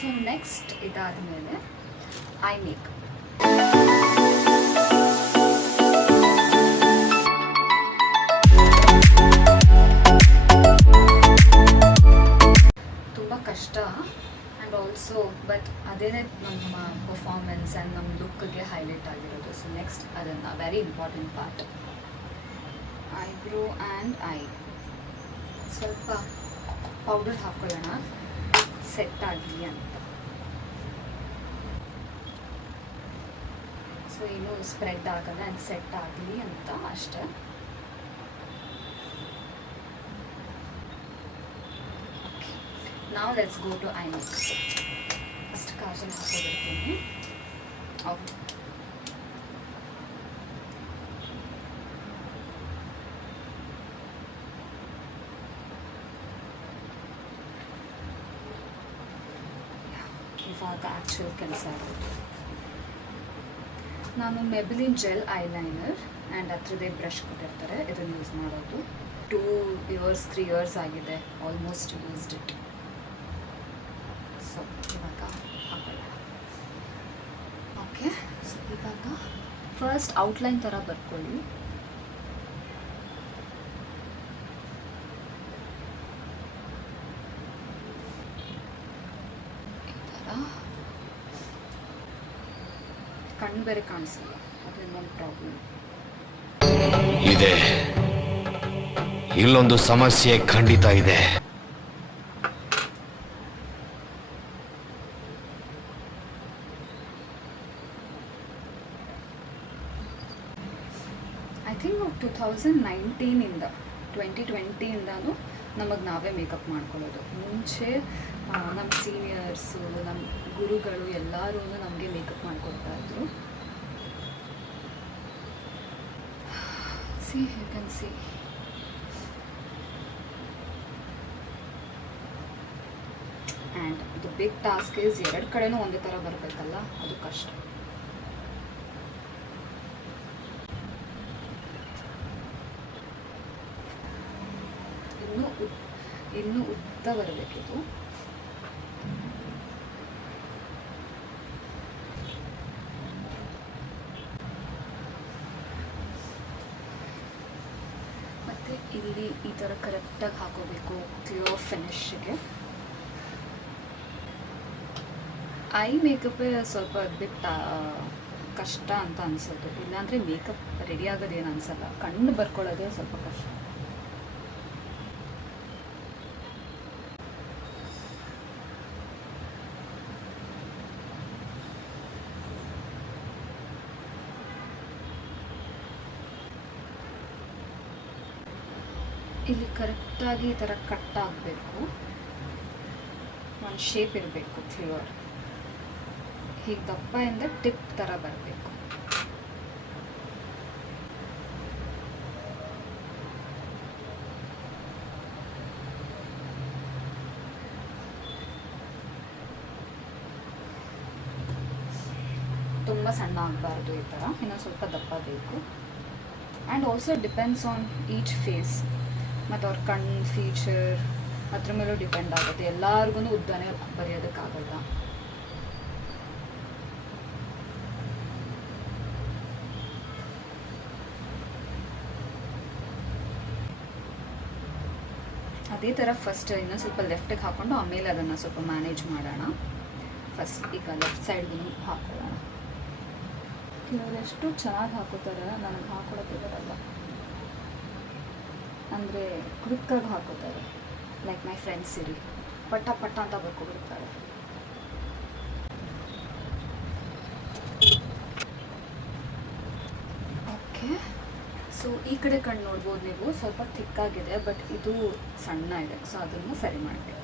So next ಇದಾದ ಮೇಲೆ I make. ತುಂಬ ಕಷ್ಟ ಆ್ಯಂಡ್ ಆಲ್ಸೋ ಬಟ್ ಅದೇನೇ ನಮ್ಮ ಪರ್ಫಾರ್ಮೆನ್ಸ್ ಆ್ಯಂಡ್ ನಮ್ಮ ಲುಕ್ಗೆ ಹೈಲೈಟ್ ಆಗಿರೋದು. ಸೊ ನೆಕ್ಸ್ಟ್ ಅದನ್ನು very important part, eyebrow and I. ಸ್ವಲ್ಪ ಪೌಡರ್ ಹಾಕ್ಕೊಳ್ಳೋಣ ಸೆಟ್ ಆಗಲಿ ಅಂತ. ಸೊ ಏನು ಸ್ಪ್ರೆಡ್ ಆಗಲ್ಲ ಆ್ಯಂಡ್ ಸೆಟ್ ಆಗಲಿ ಅಂತ ಅಷ್ಟೇ. Now let's go to eye makeup. First kajal ಹಾಕೋಬಿಡ್ತೀನಿ. ಓಕೆ, ಇವಾಗ ಆ್ಯಕ್ಚುಲ್ ಕೆಲಸ ಆಗುತ್ತೆ. ನಾನು ಮೆಬಿಲಿನ್ ಜೆಲ್ ಐಲೈನರ್ ಆ್ಯಂಡ್ ಹತ್ರದೇ ಬ್ರಷ್ ಕೊಟ್ಟಿರ್ತಾರೆ, ಇದನ್ನು ಯೂಸ್ ಮಾಡೋದು. 2 years 3 years ಆಗಿದೆ ಆಲ್ಮೋಸ್ಟ್ ಯೂಸ್ಡ್ ಇಟ್. ಸೊ ಇವಾಗ ಹಾಕೊಳ್ಳೋಣ. ಓಕೆ, ಸೊ ಇವಾಗ ಫಸ್ಟ್ ಔಟ್ಲೈನ್ ಥರ ಬರ್ಕೊಳ್ಳಿ. ಈ ಥರ ಕಣ್ಣು ಬೇರೆ ಕಾಣಿಸಲ್ಲ, ಅದು ಇನ್ನೊಂದು ಪ್ರಾಬ್ಲಮ್ ಇದೆ. ಇಲ್ಲೊಂದು ಸಮಸ್ಯೆ ಖಂಡಿತ ಇದೆ. ಐ ಥಿಂಕ್ 2019ಇಂದ 2020ಇಂದನೂ ನಮಗೆ ನಾವೇ ಮೇಕಪ್ ಮಾಡ್ಕೊಳ್ಳೋದು. ಮುಂಚೆ ನಮ್ಮ ಸೀನಿಯರ್ಸು, ನಮ್ಮ ಗುರುಗಳು ಎಲ್ಲರೂ ನಮಗೆ ಮೇಕಪ್ ಮಾಡಿಕೊಡ್ತಾಯಿದ್ರು. See you can see. And the big task is 2 ಕಡೆನೂ ಒಂದೇ ಥರ ಬರಬೇಕಲ್ಲ, ಅದು ಕಷ್ಟ. ಇನ್ನೂ ಉದ್ದ ಬರಬೇಕಿದು. ಮತ್ತು ಇಲ್ಲಿ ಈ ಥರ ಕರೆಕ್ಟಾಗಿ ಹಾಕೋಬೇಕು ಕ್ಲಿಯರ್ ಫಿನಿಶ್ಗೆ. ಐ ಮೇಕಪ್ಪೇ ಸ್ವಲ್ಪ ಬಿಟ್ಟು ಕಷ್ಟ ಅಂತ ಅನಿಸೋದು. ಇಲ್ಲಾಂದರೆ ಮೇಕಪ್ ರೆಡಿ ಆಗೋದೇನು ಅನಿಸಲ್ಲ, ಕಣ್ಣು ಬರ್ಕೊಳ್ಳೋದೇ ಸ್ವಲ್ಪ ಕಷ್ಟ. ಇಲ್ಲಿ ಕರೆಕ್ಟಾಗಿ ಈ ಥರ ಕಟ್ ಆಗಬೇಕು, ಒಂದು ಶೇಪ್ ಇರಬೇಕು ಕ್ಲಿಯರ್. ಹೀಗೆ ದಪ್ಪದಿಂದ ಟಿಪ್ ಥರ ಬರಬೇಕು. ತುಂಬ ಸಣ್ಣ ಆಗಬಾರ್ದು, ಈ ಥರ ಇನ್ನೊಂದು ಸ್ವಲ್ಪ ದಪ್ಪ ಬೇಕು. And also depends on each face ಮತ್ತು ಅವ್ರ ಕಣ್ಣು ಫೀಚರ್ ಅದ್ರ ಮೇಲೂ ಡಿಪೆಂಡ್ ಆಗುತ್ತೆ. ಎಲ್ಲರಿಗೂ ಉದ್ದನೇ ಬರೆಯೋದಕ್ಕಾಗಲ್ಲ. ಅದೇ ಥರ ಫಸ್ಟ್ ಇನ್ನೂ ಸ್ವಲ್ಪ ಲೆಫ್ಟಿಗೆ ಹಾಕ್ಕೊಂಡು ಆಮೇಲೆ ಅದನ್ನು ಸ್ವಲ್ಪ ಮ್ಯಾನೇಜ್ ಮಾಡೋಣ. ಫಸ್ಟ್ ಈಗ ಲೆಫ್ಟ್ ಸೈಡ್ಗೂ ಹಾಕೊಳ್ಳೋಣ. ಕೆಲವರೆಷ್ಟು ಚೆನ್ನಾಗಿ ಹಾಕೋತಾರೆ, ನನಗೆ ಹಾಕೊಳ್ಳೋಕ್ಕೆ ಬರಲ್ಲ. ಅಂದರೆ ಕ್ವಿಕ್ಕಾಗಿ ಹಾಕೋತಾರೆ, ಲೈಕ್ ಮೈ ಫ್ರೆಂಡ್ಸ್ ಇರಿ ಪಟ್ಟ ಪಟ್ಟ ಅಂತ ಬರ್ಕೊಬಿಡ್ತಾರೆ. ಓಕೆ, ಸೊ ಈ ಕಡೆ ಕಣ್ಣು ನೋಡ್ಬೋದು ನೀವು, ಸ್ವಲ್ಪ ಥಿಕ್ಕಾಗಿದೆ ಬಟ್ ಇದು ಸಣ್ಣ ಇದೆ. ಸೊ ಅದನ್ನು ಸರಿ ಮಾಡಬೇಕು.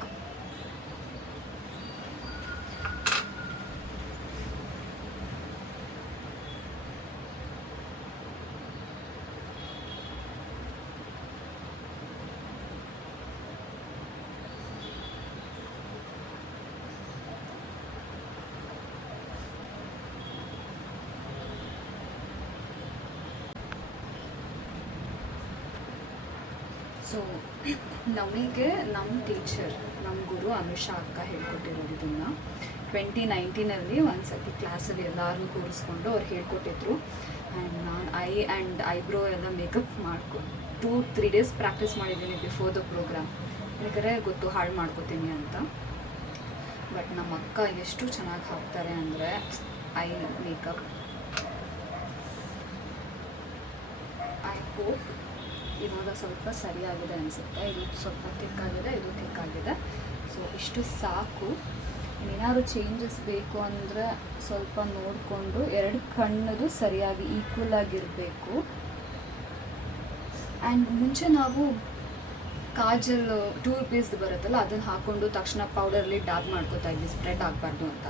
ಸೊ ನಮಗೆ ನಮ್ಮ ಟೀಚರ್, ನಮ್ಮ ಗುರು ಅನುಷಾ ಅಕ್ಕ ಹೇಳ್ಕೊಟ್ಟಿರೋದು ಇದನ್ನು. 2019 ಒಂದು ಸತಿ ಕ್ಲಾಸಲ್ಲಿ ಎಲ್ಲರೂ ಕೂರಿಸ್ಕೊಂಡು ಅವ್ರು ಹೇಳ್ಕೊಟ್ಟಿದ್ರು. ಆ್ಯಂಡ್ ನಾನು ಐಬ್ರೋ ಎಲ್ಲ ಮೇಕಪ್ 2-3 ಡೇಸ್ ಪ್ರಾಕ್ಟೀಸ್ ಮಾಡಿದ್ದೀನಿ ಬಿಫೋರ್ ದ ಪ್ರೋಗ್ರಾಮ್. ಯಾಕಂದರೆ ಗೊತ್ತು ಹಾಳು ಮಾಡ್ಕೋತೀನಿ ಅಂತ. ಬಟ್ ನಮ್ಮ ಅಕ್ಕ ಎಷ್ಟು ಚೆನ್ನಾಗಿ ಹಾಕ್ತಾರೆ ಅಂದರೆ ಐ ಮೇಕಪ್. ಐ ಹೋಪ್ ಇವಾಗ ಸ್ವಲ್ಪ ಸರಿಯಾಗಿದೆ ಅನಿಸುತ್ತೆ. ಇದು ಸ್ವಲ್ಪ ಥಿಕ್ಕಾಗಿದೆ, ಇದು ಥಿಕ್ಕಾಗಿದೆ. ಸೊ ಇಷ್ಟು ಸಾಕು. ಏನಾದ್ರು ಚೇಂಜಸ್ ಬೇಕು ಅಂದರೆ ಸ್ವಲ್ಪ ನೋಡಿಕೊಂಡು 2 ಕಣ್ಣದು ಸರಿಯಾಗಿ ಈಕ್ವಲ್ ಆಗಿರಬೇಕು. ಆ್ಯಂಡ್ ಮುಂಚೆ ನಾವು ಕಾಜಲ್ 2 ರೂಪೀಸ್ದು ಬರುತ್ತಲ್ಲ, ಅದನ್ನು ಹಾಕ್ಕೊಂಡು ತಕ್ಷಣ ಪೌಡರ್ಲಿ ಡಾರ್ಕ್ ಮಾಡ್ಕೋತಾ ಇದ್ವಿ, ಸ್ಪ್ರೆಡ್ ಆಗಬಾರ್ದು ಅಂತ.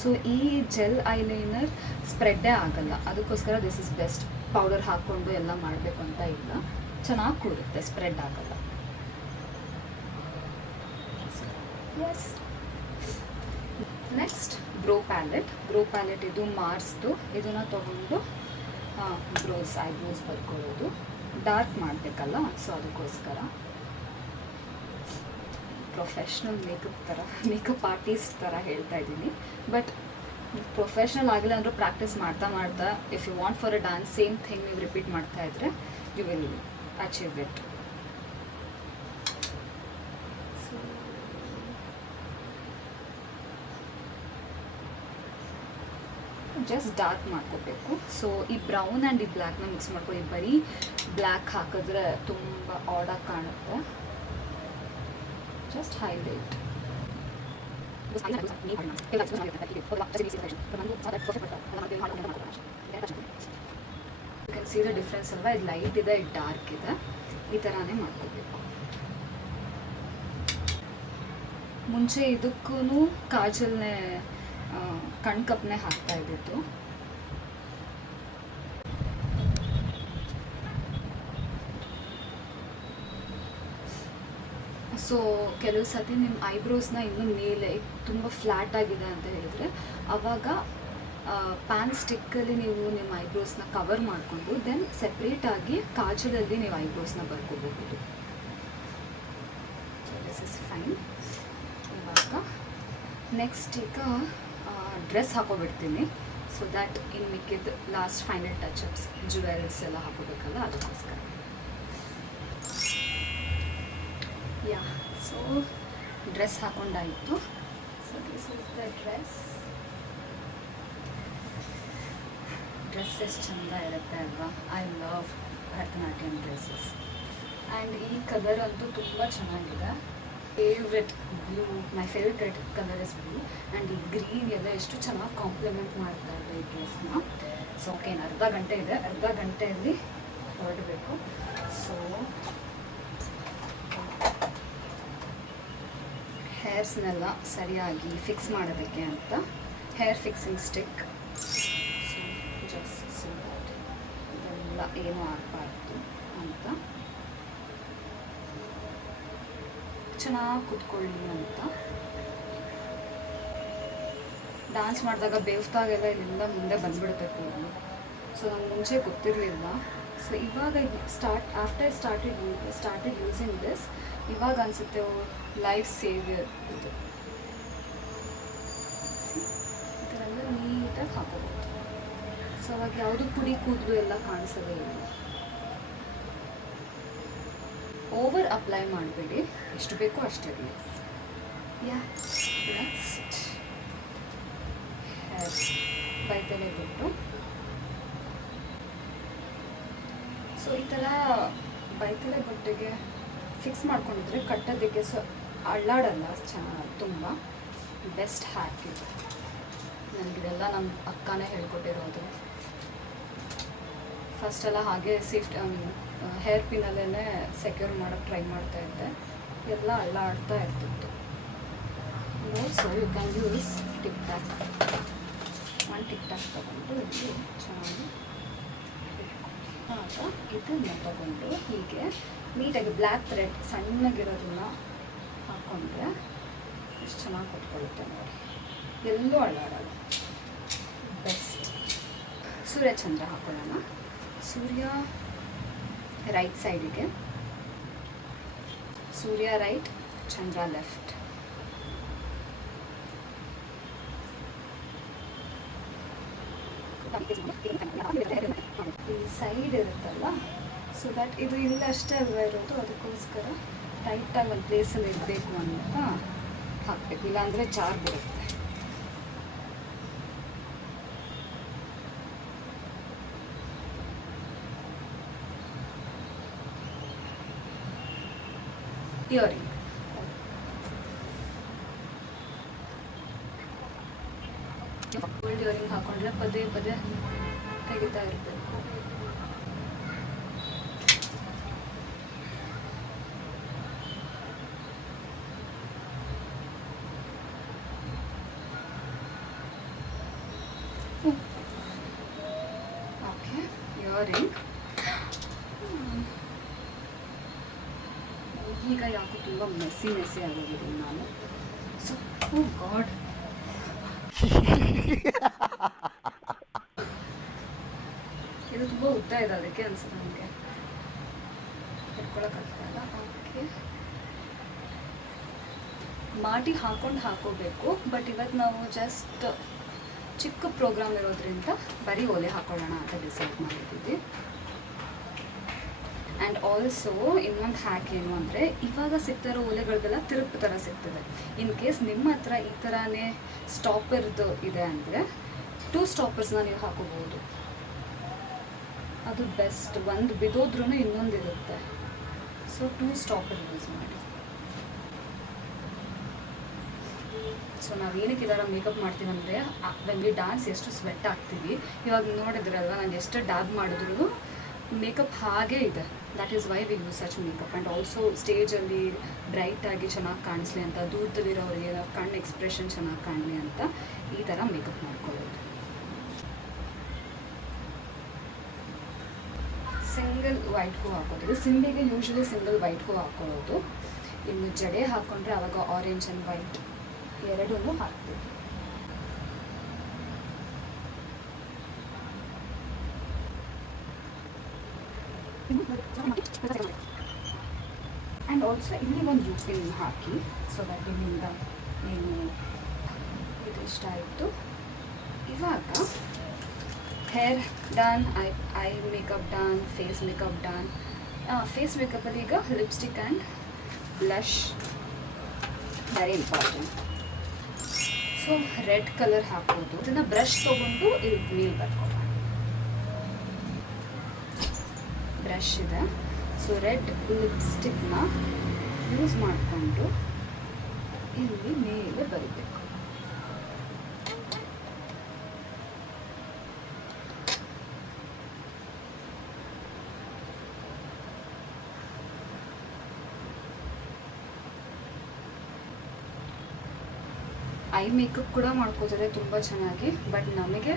ಸೊ ಈ ಜೆಲ್ ಐಲೈನರ್ ಸ್ಪ್ರೆಡ್ಡೇ ಆಗಲ್ಲ. ಅದಕ್ಕೋಸ್ಕರ ದಿಸ್ ಇಸ್ ಬೆಸ್ಟ್. ಪೌಡರ್ ಹಾಕ್ಕೊಂಡು ಎಲ್ಲ ಮಾಡಬೇಕು ಅಂತ ಇಲ್ಲ, ಚೆನ್ನಾಗಿ ಕೂರುತ್ತೆ, ಸ್ಪ್ರೆಡ್ ಆಗಲ್ಲ. ಎಸ್. ನೆಕ್ಸ್ಟ್ ಬ್ರೋ ಪ್ಯಾಲೆಟ್ ಇದು ಮಾರ್ಸ್ದು. ಇದನ್ನು ತೊಗೊಂಡು ಐಬ್ರೋಸ್ ಬರ್ಕೊಳ್ಳೋದು. ಡಾರ್ಕ್ ಮಾಡಬೇಕಲ್ಲ, ಸೊ ಅದಕ್ಕೋಸ್ಕರ ಪ್ರೊಫೆಷ್ನಲ್ ಮೇಕಪ್ ಆರ್ಟಿಸ್ಟ್ ಥರ ಹೇಳ್ತಾ ಇದ್ದೀನಿ. ಬಟ್ ಪ್ರೊಫೆಷ್ನಲ್ ಆಗಿಲ್ಲ ಅಂದರೂ ಪ್ರಾಕ್ಟೀಸ್ ಮಾಡ್ತಾ if you want for a dance same thing ನೀವು ರಿಪೀಟ್ ಮಾಡ್ತಾ ಇದ್ದರೆ you will achieve it. Just dark ಮಾಡ್ಕೋಬೇಕು. ಸೊ ಈ ಬ್ರೌನ್ ಆ್ಯಂಡ್ ಈ ಬ್ಲ್ಯಾಕ್ನ ಮಿಕ್ಸ್ ಮಾಡ್ಕೊಳ್ಳಿ. ಬರೀ ಬ್ಲ್ಯಾಕ್ ಹಾಕಿದ್ರೆ ತುಂಬ ಆಡಾಗಿ ಕಾಣುತ್ತೆ. Just highlight. You can see the difference ಅಲ್ವಾ. ಇದು ಲೈಟ್ ಇದೆ, ಇದು ಡಾರ್ಕ್ ಇದೆ. ಈ ಥರನೇ ಮಾಡ್ಕೋಬೇಕು. ಮುಂಚೆ ಇದಕ್ಕೂ ಕಾಜಲ್ನೇ ಕಣ್ಕಪ್ಪನೆ ಹಾಕ್ತಾ ಇದ್ದಿದ್ದು. ಸೊ ಕೆಲವು ಸತಿ ನಿಮ್ಮ ಐಬ್ರೋಸ್ನ ಇನ್ನೂ ಮೇಲೆ ತುಂಬ ಫ್ಲ್ಯಾಟ್ ಆಗಿದೆ ಅಂತ ಹೇಳಿದರೆ ಆವಾಗ ಪ್ಯಾನ್ ಸ್ಟಿಕ್ಕಲ್ಲಿ ನೀವು ನಿಮ್ಮ ಐಬ್ರೋಸ್ನ ಕವರ್ ಮಾಡಿಕೊಂಡು ದೆನ್ ಸೆಪ್ರೇಟಾಗಿ ಕಾಜಲಲ್ಲಿ ನೀವು ಐಬ್ರೋಸ್ನ ಬರ್ಕೋಬಹುದು. This is fine. ಇವಾಗ ನೆಕ್ಸ್ಟ್ ಈಗ ಡ್ರೆಸ್ ಹಾಕೋಬಿಡ್ತೀನಿ. ಸೊ ದ್ಯಾಟ್ ಇನ್ನು ಮಿಕ್ಕಿದ್ದು ಲಾಸ್ಟ್ ಫೈನಲ್ ಟಚಪ್ಸ್ ಜ್ಯುವೆಲ್ಸ್ ಎಲ್ಲ ಹಾಕೋಬೇಕಲ್ಲ, ಅದಕ್ಕೋಸ್ಕರ. ಯಾ, ಸೊ ಡ್ರೆಸ್ ಹಾಕೊಂಡಾಯಿತು. So this is the dress ಎಷ್ಟು ಚೆಂದ ಇರುತ್ತೆ ಅಲ್ವಾ. I love Bharatanatyam dresses. And ಈ ಕಲರ್ ಅಂತೂ ತುಂಬ ಚೆನ್ನಾಗಿದೆ. Favourite blue, my favourite colour is blue. And ಈ ಗ್ರೀನ್ ಎಲ್ಲ ಎಷ್ಟು ಚೆನ್ನಾಗಿ ಕಾಂಪ್ಲಿಮೆಂಟ್ ಮಾಡ್ತಾ ಇದೆ ಈ ಡ್ರೆಸ್ನ. ಸೊ ಓಕೆ, ಅರ್ಧ ಗಂಟೆ ಇದೆ, ಅರ್ಧ ಗಂಟೆಯಲ್ಲಿ ಹೊರಡಬೇಕು. ಸೊ ಹೇರ್ಸ್ನೆಲ್ಲ ಸರಿಯಾಗಿ ಫಿಕ್ಸ್ ಮಾಡೋದಕ್ಕೆ ಅಂತ hair fixing stick. So just so that ಇದೆಲ್ಲ ಏನೂ ಆಗಬಾರ್ದು ಅಂತ, ಚೆನ್ನಾಗಿ ಕುತ್ಕೊಳ್ಳಿ ಅಂತ. ಡ್ಯಾನ್ಸ್ ಮಾಡಿದಾಗ ಬೇವ್ತಾಗೆಲ್ಲ ಇಲ್ಲಿಂದ ಮುಂದೆ ಬಂದುಬಿಡುತ್ತೆ ಕೂದಲು. ಸೊ ನಂಗೆ ಮುಂಚೆ ಗೊತ್ತಿರಲಿಲ್ಲ. ಸೊ ಇವಾಗ ಆಫ್ಟರ್ ಸ್ಟಾರ್ಟೆಡ್ ಯೂಸಿಂಗ್ ದಿಸ್, ಇವಾಗ ಅನಿಸುತ್ತೆ ಲೈಫ್ ಸೇವಿಯರ್ ಇದು. ಈ ಥರ ಎಲ್ಲ ನೀಟಾಗಿ ಹಾಕೋಬೋದು. ಸೊ ಅವಾಗ ಯಾವುದು ಪುಡಿ ಕೂದಲು ಎಲ್ಲ ಕಾಣಿಸೋದೇ ಇಲ್ಲ. ಓವರ್ ಅಪ್ಲೈ ಮಾಡಬೇಡಿ, ಎಷ್ಟು ಬೇಕೋ ಅಷ್ಟಿರಲಿ. ಯಾ, ನೆಕ್ಸ್ಟ್ ಹೇರ್ ಬೈತಲೆ ಬಿಟ್ಟು. ಸೊ ಈ ಥರ ಬೈತಲೆ ಬಟ್ಟೆಗೆ ಫಿಕ್ಸ್ ಮಾಡ್ಕೊಂಡಿದ್ರೆ ಕಟ್ಟೋದಕ್ಕೆ ಅಳ್ಳಾಡಲ್ಲ ಚೆನ್ನಾಗಿ. ತುಂಬ ಬೆಸ್ಟ್ ಹ್ಯಾಕ್ ಇದು. ನನಗಿದೆಲ್ಲ ನಮ್ಮ ಅಕ್ಕನೇ ಹೇಳ್ಕೊಟ್ಟಿರೋದು. ಫಸ್ಟೆಲ್ಲ ಹಾಗೆ ಹೇರ್ ಪಿನಲ್ಲೇ ಸೆಕ್ಯೂರ್ ಮಾಡೋಕ್ಕೆ ಟ್ರೈ ಮಾಡ್ತಾಯಿದ್ದೆ, ಎಲ್ಲ ಅಳ್ಳಾಡ್ತಾ ಇರ್ತಿತ್ತು. So you can use tic tac. ಒಂದು ಟಿಕ್ ಟ್ಯಾಕ್ ತಗೊಂಡು ಇದು ಚೆನ್ನಾಗಿ ಆಗ ಇದನ್ನು ತಗೊಂಡು ಹೀಗೆ ನೀಟಾಗಿ ಬ್ಲ್ಯಾಕ್ ಥ್ರೆಡ್ ಸಣ್ಣಗಿರೋದನ್ನ ಹಾಕ್ಕೊಂಡ್ರೆ ಎಷ್ಟು ಚೆನ್ನಾಗಿ ಕೊಟ್ಕೊಳ್ಳುತ್ತೆ ನೋಡಿ. ಎಲ್ಲೂ ಅಳ್ಳಾಡಲ್ಲ. ಬೆಸ್ಟ್. ಸೂರ್ಯಚಂದ್ರ ಹಾಕೊಳ್ಳೋಣ. ಸೂರ್ಯ ರೈಟ್ ಸೈಡಿಗೆ, ಸೂರ್ಯ ರೈಟ್, ಚಂದ್ರ ಲೆಫ್ಟ್. ಈ ಸೈಡ್ ಇರುತ್ತಲ್ಲ, ಸೊ ದಟ್ ಇದು ಇಲ್ಲಷ್ಟೇ ಅಲ್ವಾ ಇರೋದು, ಅದಕ್ಕೋಸ್ಕರ ಟೈಟಾಗಿ ಒಂದು ಪ್ಲೇಸಲ್ಲಿ ಇರಬೇಕು ಅಂತ ಹಾಕಬೇಕು, ಇಲ್ಲಾಂದರೆ ಜಾರ್ ಬರುತ್ತೆ. ಇಯರಿಂಗ್ ಗೋಲ್ಡ್ ಇಯರಿಂಗ್ ಹಾಕೊಂಡ್ರೆ ಪದೇ ಪದೇ ತೆಗಿತಾ ಇರಬೇಕು. ಓಕೆ, ಇಯರಿಂಗ್ ಈಗ ಯಾಕೋ ತುಂಬ ಮೆಸ್ಸಿ ಆಗೋಗಿದ್ದೀನಿ ನಾನು. ಸೊ ಓ ಗಾಡ್, ಇದು ತುಂಬ ಉದ್ದ ಇದೆ, ಅದಕ್ಕೆ ಅನ್ಸುತ್ತೆ ನನಗೆ ಇಟ್ಕೊಳಕ್ಕಾಗ್ತಾಯಿಲ್ಲ. ಓಕೆ, ಮಾಡಿ ಹಾಕೋಬೇಕು, ಬಟ್ ಇವತ್ತು ನಾವು ಜಸ್ಟ್ ಚಿಕ್ಕ ಪ್ರೋಗ್ರಾಮ್ ಇರೋದ್ರಿಂದ ಬರೀ ಒಲೆ ಹಾಕೊಳ್ಳೋಣ ಅಂತ ಡಿಸೈಡ್ ಮಾಡಿದ್ದೀವಿ. ಆ್ಯಂಡ್ ಆಲ್ಸೋ ಇನ್ನೊಂದು ಹ್ಯಾಕ್ ಏನು ಅಂದರೆ, ಇವಾಗ ಸಿಗ್ತಿರೋ ಒಲೆಗಳಿಗೆಲ್ಲ ತಿರುಪು ಥರ ಸಿಗ್ತದೆ. ಇನ್ ಕೇಸ್ ನಿಮ್ಮ ಹತ್ರ ಈ ಥರನೇ ಸ್ಟಾಪರ್ದು ಇದೆ ಅಂದರೆ 2 ಸ್ಟಾಪರ್ಸ್ನ ನೀವು ಹಾಕೋಬೋದು, ಅದು ಬೆಸ್ಟ್. ಒಂದು ಬಿದ್ದೋದ್ರೂ ಇನ್ನೊಂದು ಇರುತ್ತೆ, ಸೊ 2 ಸ್ಟಾಪರ್ ಯೂಸ್ ಮಾಡಿ. ಸೊ ನಾವೇನಕ್ಕೆ ಇದರ ಮೇಕಪ್ ಮಾಡ್ತೀವಿ ಅಂದರೆ, ವೆನ್ ವಿ ಡಾನ್ಸ್ ಎಷ್ಟು ಸ್ವೆಟ್ ಆಗ್ತೀವಿ, ಇವಾಗ ನೋಡಿದ್ರಲ್ವ ನಾನು ಎಷ್ಟು ಡ್ಯಾಬ್ ಮಾಡಿದ್ರು ಮೇಕಪ್ ಹಾಗೇ ಇದೆ. That is why we use such makeup. And also ಸ್ಟೇಜಲ್ಲಿ ಬ್ರೈಟಾಗಿ ಚೆನ್ನಾಗಿ ಕಾಣಿಸ್ಲಿ ಅಂತ, ದೂರದಲ್ಲಿರೋರಿಗೆ ಕಣ್ಣು ಎಕ್ಸ್ಪ್ರೆಷನ್ ಚೆನ್ನಾಗಿ ಕಾಣಲಿ ಅಂತ ಈ ಥರ ಮೇಕಪ್ ಮಾಡ್ಕೊಳ್ಳೋದು. ಸಿಂಗಲ್ ವೈಟ್ ಹೂ ಹಾಕೋದು, ಸಿಂಬಿಗೆ ಯೂಶ್ವಲಿ ಸಿಂಗಲ್ ವೈಟ್ ಹೂ ಹಾಕೊಳ್ಳೋದು. ಇನ್ನು ಜಡೆ ಹಾಕ್ಕೊಂಡ್ರೆ ಆವಾಗ ಆರೆಂಜ್ ಆ್ಯಂಡ್ ವೈಟ್ ಎರಡೂ ಹಾಕ್ತೀವಿ. ಆ್ಯಂಡ್ ಆಲ್ಸೋ ಇಲ್ಲಿ ಒಂದು ಯೂಪಿನ್ ಹಾಕಿ, ಸೊ ದಟ್ ಇಲ್ಲಿಂದ ಏನು ಇದು ಇಷ್ಟ ಆಯಿತು. ಇವಾಗ hair done, eye makeup done, face makeup done. Face ಮೇಕಪ್ಪಲ್ಲಿ ಈಗ lipstick and blush very important. So red colour ಹಾಕೋದು, ಇದನ್ನು ಬ್ರಷ್ ತೊಗೊಂಡು ಇಲ್ಲಿ ಮೇಲೆ ಬರ್ಕೊಳ್ಳೋಣ. ಬ್ರಷ್ ಇದೆ, ಸೊ ರೆಡ್ ಲಿಪ್ಸ್ಟಿಕ್ನ ಯೂಸ್ ಮಾಡಿಕೊಂಡು ಇಲ್ಲಿ ಮೇಲೆ ಬರಬೇಕು. ಐ ಮೇಕಪ್ ಕೂಡ ಮಾಡ್ಕೋತಾರೆ ತುಂಬ ಚೆನ್ನಾಗಿ, ಬಟ್ ನಮಗೆ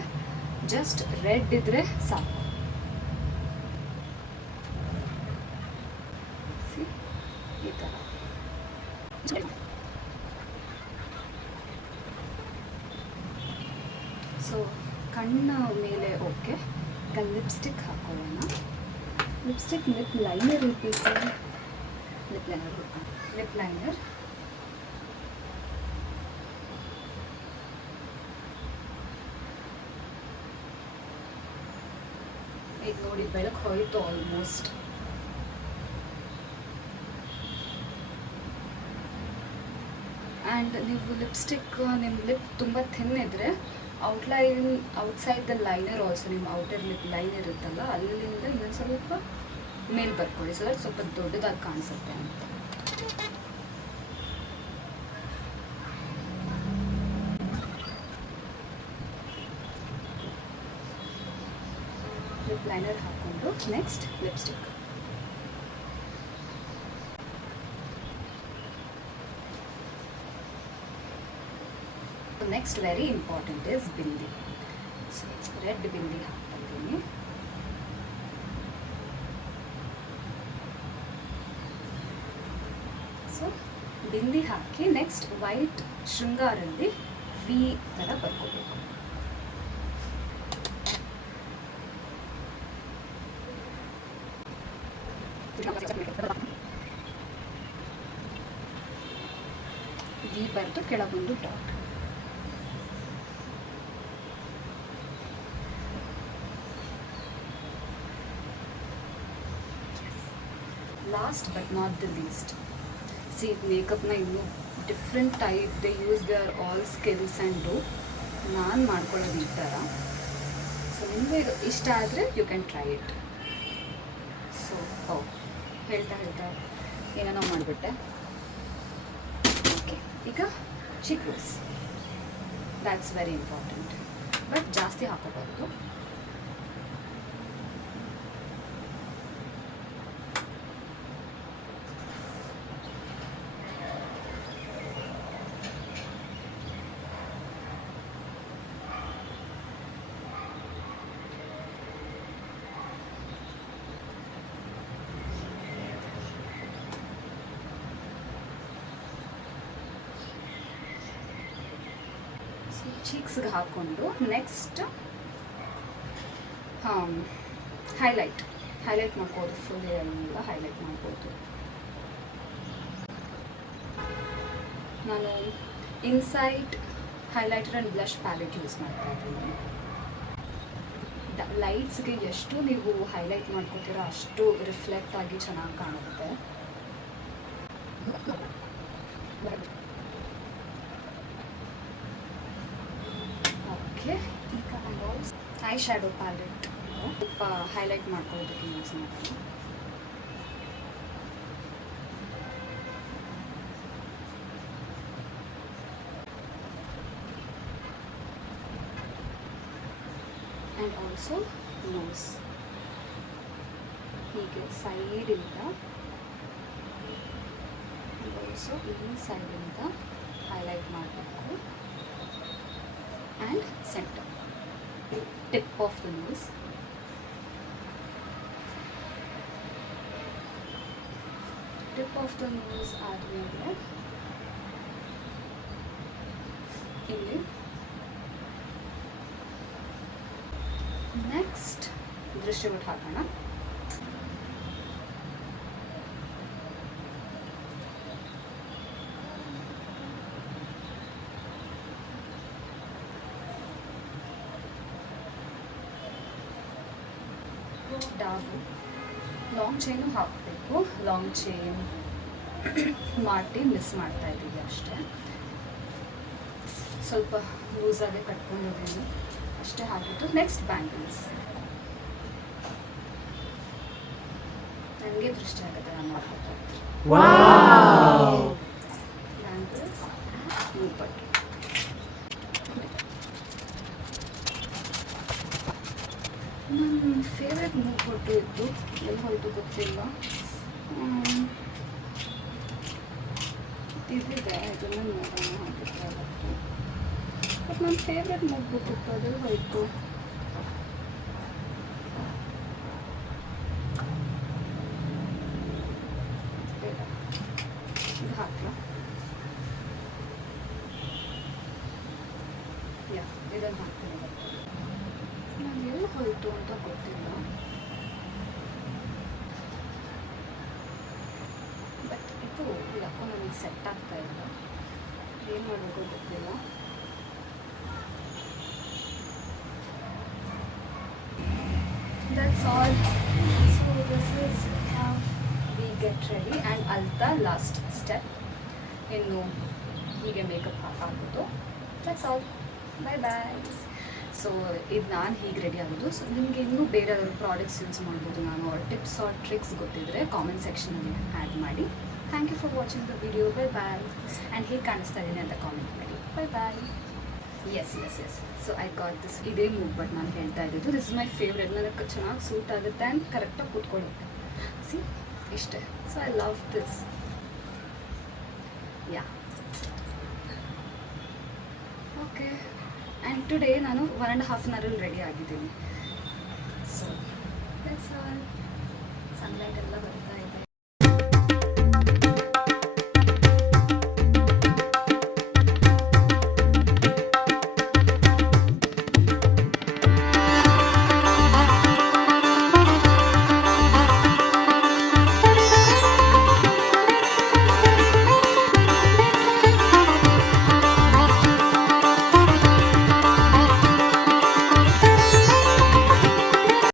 ಜಸ್ಟ್ ರೆಡ್ ಇದ್ದರೆ ಸಾಕು. ಈ ಥರ ಸೊ ಕಣ್ಣ ಮೇಲೆ ಓಕೆ. ಈಗ ಲಿಪ್ಸ್ಟಿಕ್ ಹಾಕೊಳ್ಳೋಣ. ಲಿಪ್ಸ್ಟಿಕ್ ಲಿಪ್ ಲೈನರ್ ಇರ್ಬೇಕು, ಲಿಪ್ ಲೈನರ್ ಈಗ ನೋಡಿ ಬೆಳಕು ಹೋಯಿತು ಆಲ್ಮೋಸ್ಟ್. ಆ್ಯಂಡ್ ನೀವು ಲಿಪ್ಸ್ಟಿಕ್ ನಿಮ್ಮ ಲಿಪ್ ತುಂಬ ಥಿನ್ ಇದ್ದರೆ ಔಟ್ಸೈಡ್ ದ ಲೈನರ್ ಆಲ್ಸೋ, ನಿಮ್ಮ ಔಟರ್ ಲಿಪ್ ಲೈನ್ ಇರುತ್ತಲ್ಲ ಅಲ್ಲಿಂದ ಇನ್ನೊಂದು ಸ್ವಲ್ಪ ಮೇಲೆ ಬರ್ಕೊಳ್ಳಿ, ಸೊ ದಟ್ ಸ್ವಲ್ಪ ದೊಡ್ಡದಾಗಿ ಕಾಣಿಸುತ್ತೆ ಅಂತ. ಲಿಪ್ ಲೈನರ್ ಹಾಕ್ಕೊಂಡು next lipstick. Next very important is bindi. So red bindi ಹಾಕ್ತೀನಿ. ಸೊ ಬಿಂದಿ ಹಾಕಿ ನೆಕ್ಸ್ಟ್ ವೈಟ್ ಶೃಂಗಾರಲ್ಲಿ ವಿ ಥರ ಬರ್ಕೋಬೇಕು. ವಿ ಬರೆದು ಕೆಳಗೊಂದು dot. Last but not the least, see ಮೇಕಪ್ನ ಇನ್ನೂ different type they use their all skills and do. ನಾನು ಮಾಡ್ಕೊಳ್ಳೋದು ಈ ಥರ. ಸೊ ನಿಮಗೆ ಇದು ಇಷ್ಟ ಆದರೆ you can try it. So ಹೇಳ್ತಾ ಏನೇನೋ ಮಾಡಿಬಿಟ್ಟೆ. ಓಕೆ, ಈಗ cheek rose, that's very important. But ಜಾಸ್ತಿ ಹಾಕೋಬಾರ್ದು. ಚೀಕ್ಸ್ಗೆ ಹಾಕ್ಕೊಂಡು ನೆಕ್ಸ್ಟ್ ಹೈಲೈಟ್ ಮಾಡ್ಬೋದು. ಫುಲ್ ಎಲ್ಲ ಹೈಲೈಟ್ ಮಾಡ್ಬೋದು. ನಾನು insight highlighter and blush palette use ಮಾಡ್ತಾ ಇದ್ದೀನಿ. ಲೈಟ್ಸ್ಗೆ ಎಷ್ಟು ನೀವು ಹೈಲೈಟ್ ಮಾಡ್ಕೋತೀರೋ ಅಷ್ಟು ರಿಫ್ಲೆಕ್ಟ್ ಆಗಿ ಚೆನ್ನಾಗಿ ಕಾಣುತ್ತೆ. ಓಕೆ, ಈಗ ಐ ಶ್ಯಾಡೋ ಪ್ಯಾಲೆಟ್ ಸ್ವಲ್ಪ ಹೈಲೈಟ್ ಮಾಡ್ಕೊಳ್ಳೋದಕ್ಕೆ ಯೂಸ್ ಮಾಡ್ತೀನಿ. ಆ್ಯಂಡ್ ಆಲ್ಸೋ ನೋಸ್, ಹೀಗೆ ಸೈಡಿಂದ ಆಲ್ಸೋ ಈ ಸೈಡಿಂದ ಹೈಲೈಟ್ ಮಾಡಬೇಕು. And centre, tip of the nose. Tip of the nose ಆದಮೇಲೆ ಇಲ್ಲಿ ನೆಕ್ಸ್ಟ್ ದೃಷ್ಟಿಗುಟ್ಟು ಹಾಕೋಣ. ಡಾಬು ಲಾಂಗ್ ಚೈನು ಹಾಕಬೇಕು. ಲಾಂಗ್ ಚೈನ್ ಮಾಡಿ ಮಿಸ್ ಮಾಡ್ತಾ ಇದ್ದೀವಿ ಅಷ್ಟೇ. ಸ್ವಲ್ಪ ಲೂಸಾಗೆ ಕಟ್ಕೊಂಡಿದ್ದೀನಿ ಅಷ್ಟೇ ಹಾಕಿತ್ತು. ನೆಕ್ಸ್ಟ್ ಬ್ಯಾಂಗಲ್ಸ್, ನನಗೆ ದೃಷ್ಟಿ ಆಗುತ್ತೆ ನಾನು ಮಾಡ್ಕೊತಾ ಇದ್ದೀನಿ. ಬ್ಯಾಂಗಲ್ಸ್ ಮೂಪಟ್ಟು. ನನ್ನ ಫೇವ್ರೆಟ್ ಮೂಪಟ್ಟು ಇತ್ತು, ಎಲ್ಲಿ ಹೋಯ್ತು ಗೊತ್ತಿಲ್ಲ. ಇದಿದೆ, ಇದನ್ನು ನೋಡೋಣ ಹಾಕಿದ್ರೆ ಅವತ್ತು. ಬಟ್ ನನ್ನ ಫೇವ್ರೆಟ್ ಮೂಗ್ಬಿಟ್ಟಿತ್ತು, ಅದು ಹೋಯ್ತು. ಇದು ಹಾಕ್ಲಾ? ಇದನ್ನು ಹಾಕ್ತೀನಿ. ನಾನು ಎಲ್ಲಿ ಹೋಯಿತು ಅಂತ ಗೊತ್ತಿಲ್ಲ. ಬಟ್ ಇದು ಯಾಕೋ ನನಗೆ ಸೆಟ್ ಆಗ್ತಾ ಇಲ್ಲ, ಏನು ಮಾಡಬೇಕು ಗೊತ್ತಿಲ್ಲ. That's all. So this is how we get ready and alta last step. ಇನ್ನು ಹೀಗೆ ಮೇಕಪ್ ಹಾಕೋದು. That's all. Bye bye. So ಇದು ನಾನು ಹೀಗೆ ರೆಡಿ ಆಗೋದು. ಸೊ ನಿಮಗೆ ಇನ್ನೂ ಬೇರೆ ಯಾವ್ದಾದ್ರು ಪ್ರಾಡಕ್ಟ್ಸ್ ಯೂಸ್ ಮಾಡ್ಬೋದು. ನಾನು ಅವ್ರ ಟಿಪ್ಸ್ ಆರ್ ಟ್ರಿಕ್ಸ್ ಗೊತ್ತಿದ್ದರೆ ಕಾಮೆಂಟ್ ಸೆಕ್ಷನಲ್ಲಿ ಆ್ಯಡ್ ಮಾಡಿ. Thank you for watching the video. Bye bye. And ಹೇಗೆ ಕಾಣಿಸ್ತಾ ಇದ್ದೀನಿ ಅಂತ ಕಾಮೆಂಟ್ ಮಾಡಿ. Bye bye. Yes. So I got this. ಇದೇ ಮೂವ್ ಬಟ್ ನಾನು ಹೇಳ್ತಾ ಇದ್ದಿದ್ದು ದಿಸ್ ಇಸ್ ಮೈ ಫೇವ್ರೆಟ್. ನನಗೆ ಚೆನ್ನಾಗಿ ಸೂಟ್ ಆಗುತ್ತೆ ಆ್ಯಂಡ್ ಕರೆಕ್ಟಾಗಿ ಕೂತ್ಕೊಳ್ಳುತ್ತೆ. ಸಿ ಇಷ್ಟೇ. So I love this. Yeah okay. And today ನಾನು 1.5 hour ರೆಡಿ ಆಗಿದ್ದೀನಿ. So that's all. ಸನ್ಲೈಟ್ ಎಲ್ಲ ಬರುತ್ತೆ.